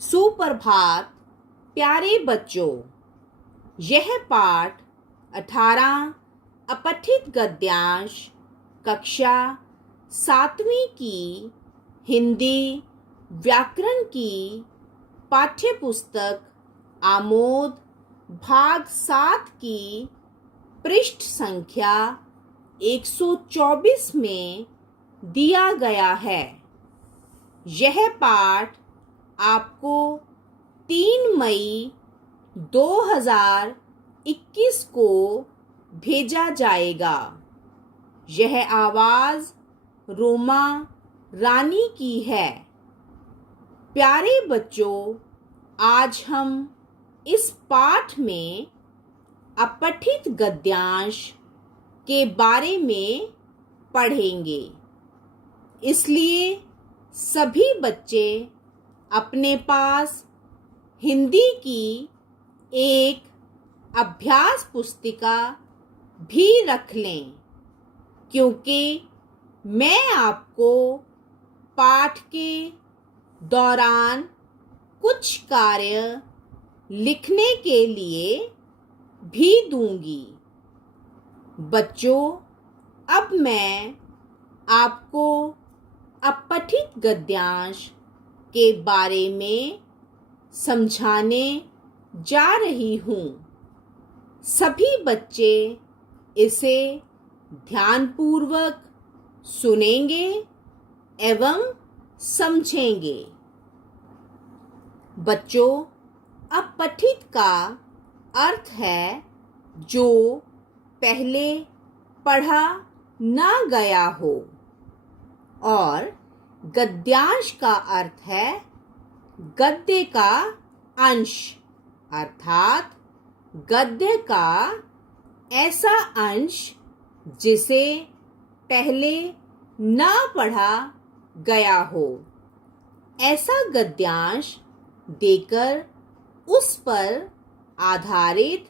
सुप्रभात प्यारे बच्चों। यह पाठ 18 अपठित गद्यांश कक्षा 7वीं की हिंदी व्याकरण की पाठ्यपुस्तक आमोद भाग 7 की पृष्ठ संख्या 124 में दिया गया है। यह पाठ आपको 3 मई 2021 को भेजा जाएगा। यह आवाज रोमा रानी की है। प्यारे बच्चों, आज हम इस पाठ में अपठित गद्यांश के बारे में पढ़ेंगे, इसलिए सभी बच्चे अपने पास हिंदी की एक अभ्यास पुस्तिका भी रख लें, क्योंकि मैं आपको पाठ के दौरान कुछ कार्य लिखने के लिए भी दूंगी। बच्चों, अब मैं आपको अपठित गद्यांश के बारे में समझाने जा रही हूँ। सभी बच्चे इसे ध्यानपूर्वक सुनेंगे एवं समझेंगे। बच्चों, अपठित का अर्थ है जो पहले पढ़ा ना गया हो, और गद्यांश का अर्थ है गद्य का अंश, अर्थात गद्य का ऐसा अंश जिसे पहले ना पढ़ा गया हो। ऐसा गद्यांश देकर उस पर आधारित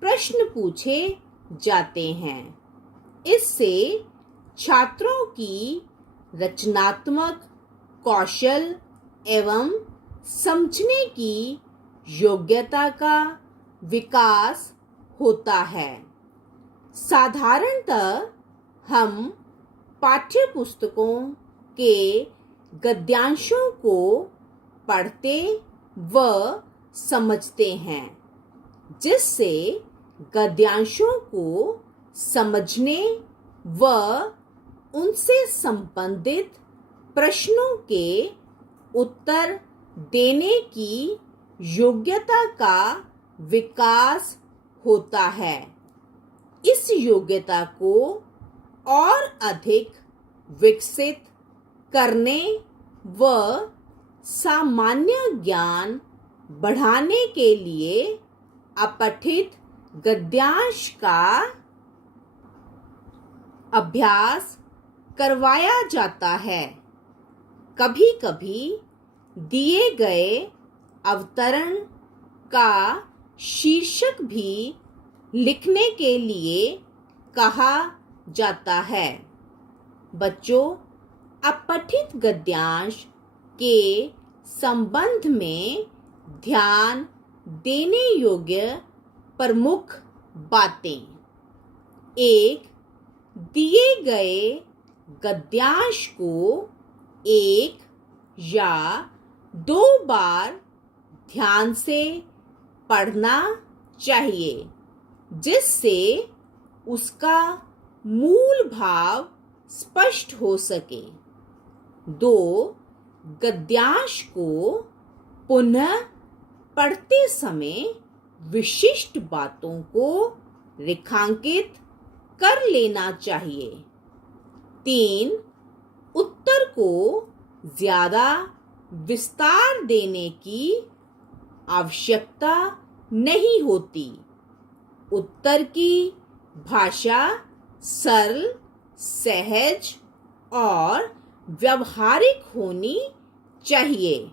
प्रश्न पूछे जाते हैं। इससे छात्रों की रचनात्मक कौशल एवं समझने की योग्यता का विकास होता है। साधारणतः हम पाठ्यपुस्तकों के गद्यांशों को पढ़ते व समझते हैं, जिससे गद्यांशों को समझने व उनसे संबंधित प्रश्नों के उत्तर देने की योग्यता का विकास होता है। इस योग्यता को और अधिक विकसित करने व सामान्य ज्ञान बढ़ाने के लिए अपठित गद्यांश का अभ्यास करवाया जाता है। कभी-कभी दिए गए अवतरण का शीर्षक भी लिखने के लिए कहा जाता है। बच्चों, अपठित गद्यांश के संबंध में ध्यान देने योग्य प्रमुख बातें। 1. दिए गए गद्यांश को 1 या 2 बार ध्यान से पढ़ना चाहिए, जिससे उसका मूल भाव स्पष्ट हो सके। 2. गद्यांश को पुनः पढ़ते समय विशिष्ट बातों को रेखांकित कर लेना चाहिए। 3. उत्तर को ज्यादा विस्तार देने की आवश्यकता नहीं होती। उत्तर की भाषा सरल, सहज और व्यवहारिक होनी चाहिए।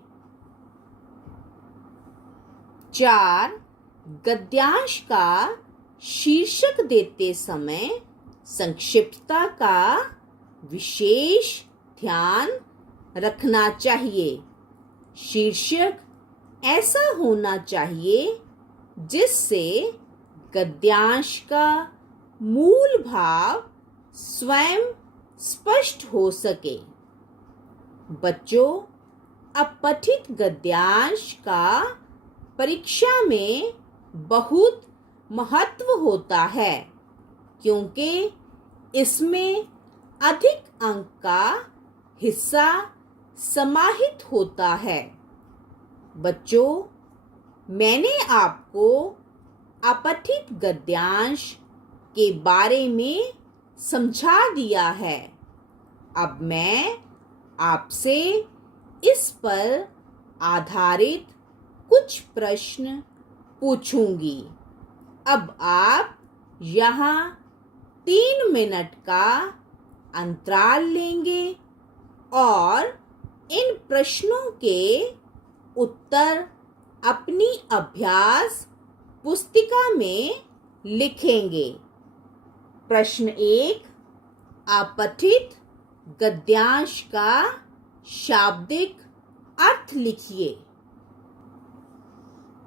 4. गद्यांश का शीर्षक देते समय संक्षिप्तता का विशेष ध्यान रखना चाहिए। शीर्षक ऐसा होना चाहिए जिससे गद्यांश का मूल भाव स्वयं स्पष्ट हो सके। बच्चों, अब पठित गद्यांश का परीक्षा में बहुत महत्व होता है, क्योंकि इसमें अधिक अंक का हिस्सा समाहित होता है। बच्चों, मैंने आपको अपठित गद्यांश के बारे में समझा दिया है। अब मैं आपसे इस पर आधारित कुछ प्रश्न पूछूंगी। अब आप यहाँ 3 मिनट का अंतराल लेंगे और इन प्रश्नों के उत्तर अपनी अभ्यास पुस्तिका में लिखेंगे। प्रश्न 1, अपठित गद्यांश का शाब्दिक अर्थ लिखिए।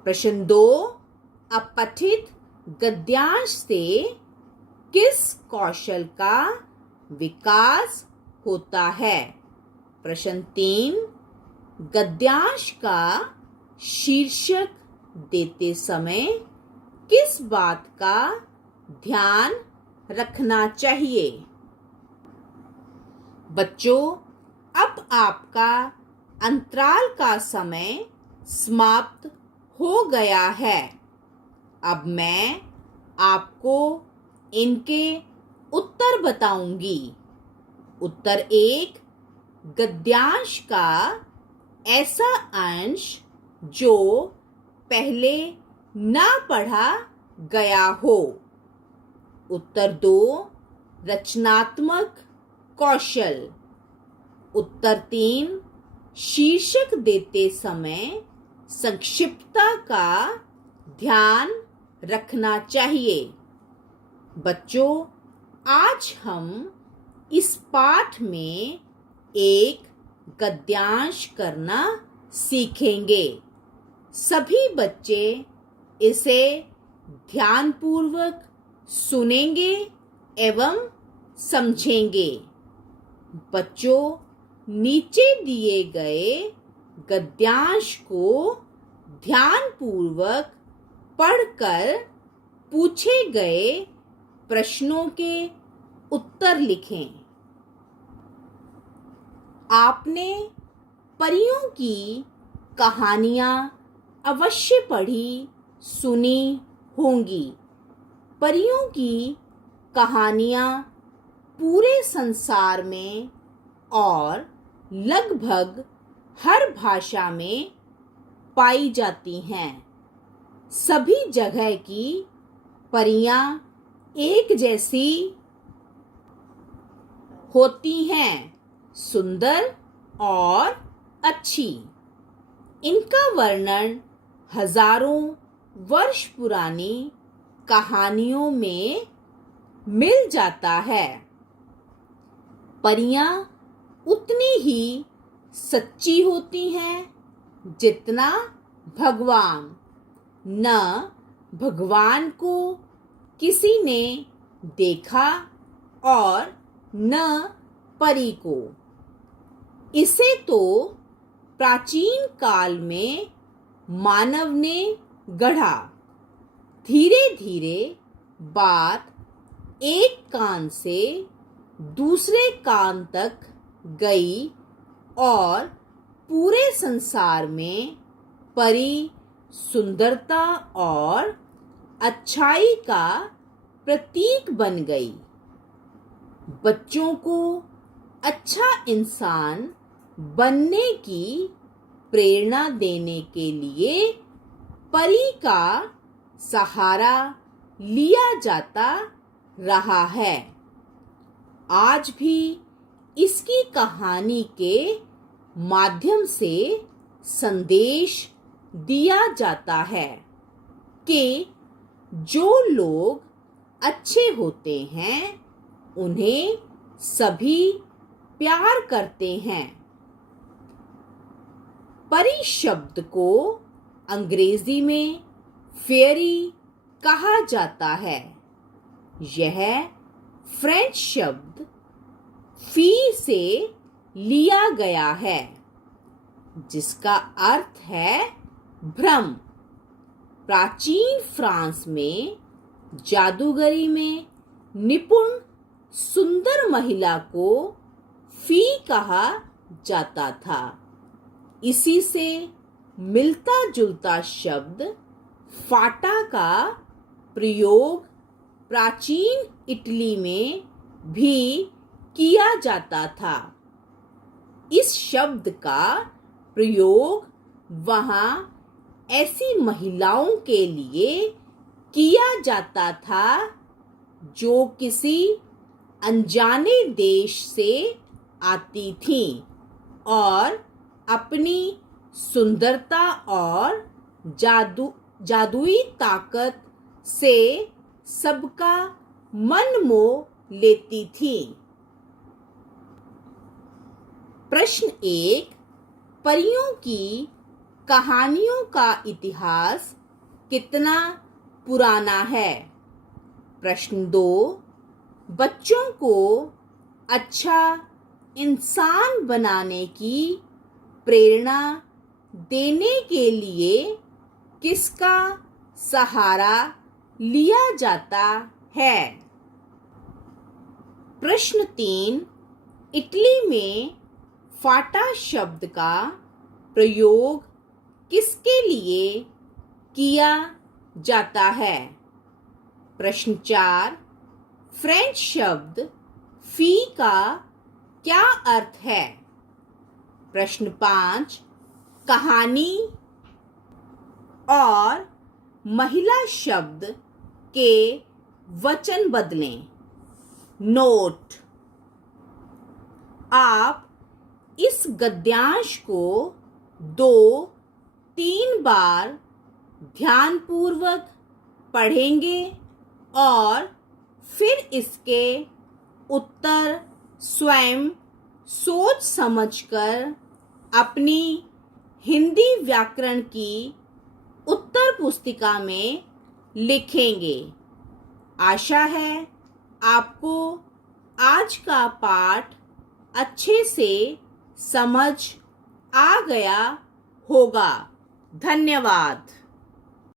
प्रश्न 2, अपठित गद्यांश से किस कौशल का विकास होता है? प्रश्न 3, गद्यांश का शीर्षक देते समय किस बात का ध्यान रखना चाहिए? बच्चों, अब आपका अंतराल का समय समाप्त हो गया है। अब मैं आपको इनके उत्तर बताऊंगी। उत्तर 1, गद्यांश का ऐसा अंश जो पहले ना पढ़ा गया हो। उत्तर 2, रचनात्मक कौशल। उत्तर 3, शीर्षक देते समय संक्षिप्तता का ध्यान रखना चाहिए। बच्चों, आज हम इस पाठ में एक गद्यांश करना सीखेंगे। सभी बच्चे इसे ध्यानपूर्वक सुनेंगे एवं समझेंगे। बच्चों, नीचे दिए गए गद्यांश को ध्यानपूर्वक पढ़कर पूछे गए प्रश्नों के उत्तर लिखें। आपने परियों की कहानियां अवश्य पढ़ी सुनी होंगी। परियों की कहानियां पूरे संसार में और लगभग हर भाषा में पाई जाती हैं। सभी जगह की परियां एक जैसी होती हैं, सुंदर और अच्छी। इनका वर्णन हजारों वर्ष पुरानी कहानियों में मिल जाता है। परियां उतनी ही सच्ची होती हैं जितना भगवान। न भगवान को किसी ने देखा और न परी को। इसे तो प्राचीन काल में मानव ने गढ़ा। धीरे धीरे बात एक कान से दूसरे कान तक गई और पूरे संसार में परी सुंदरता और अच्छाई का प्रतीक बन गई। बच्चों को अच्छा इंसान बनने की प्रेरणा देने के लिए परी का सहारा लिया जाता रहा है। आज भी इसकी कहानी के माध्यम से संदेश दिया जाता है कि जो लोग अच्छे होते हैं उन्हें सभी प्यार करते हैं। परी शब्द को अंग्रेजी में फेयरी कहा जाता है। यह फ्रेंच शब्द फी से लिया गया है, जिसका अर्थ है भ्रम। प्राचीन फ्रांस में जादूगरी में निपुण सुंदर महिला को फी कहा जाता था। इसी से मिलता जुलता शब्द फाटा का प्रयोग प्राचीन इटली में भी किया जाता था। इस शब्द का प्रयोग वहाँ ऐसी महिलाओं के लिए किया जाता था जो किसी अनजाने देश से आती थीं और अपनी सुंदरता और जादुई ताकत से सबका मन मोह लेती थीं। प्रश्न 1, परियों की कहानियों का इतिहास कितना पुराना है? प्रश्न 2, बच्चों को अच्छा इंसान बनाने की प्रेरणा देने के लिए किसका सहारा लिया जाता है? प्रश्न 3, इटली में फाटा शब्द का प्रयोग किसके लिए किया जाता है? प्रश्न 4, फ्रेंच शब्द फी का क्या अर्थ है? प्रश्न 5, कहानी और महिला शब्द के वचन बदलें। नोट: आप इस गद्यांश को 2-3 बार ध्यानपूर्वक पढ़ेंगे और फिर इसके उत्तर स्वयं सोच समझकर अपनी हिंदी व्याकरण की उत्तर पुस्तिका में लिखेंगे। आशा है आपको आज का पाठ अच्छे से समझ आ गया होगा। धन्यवाद।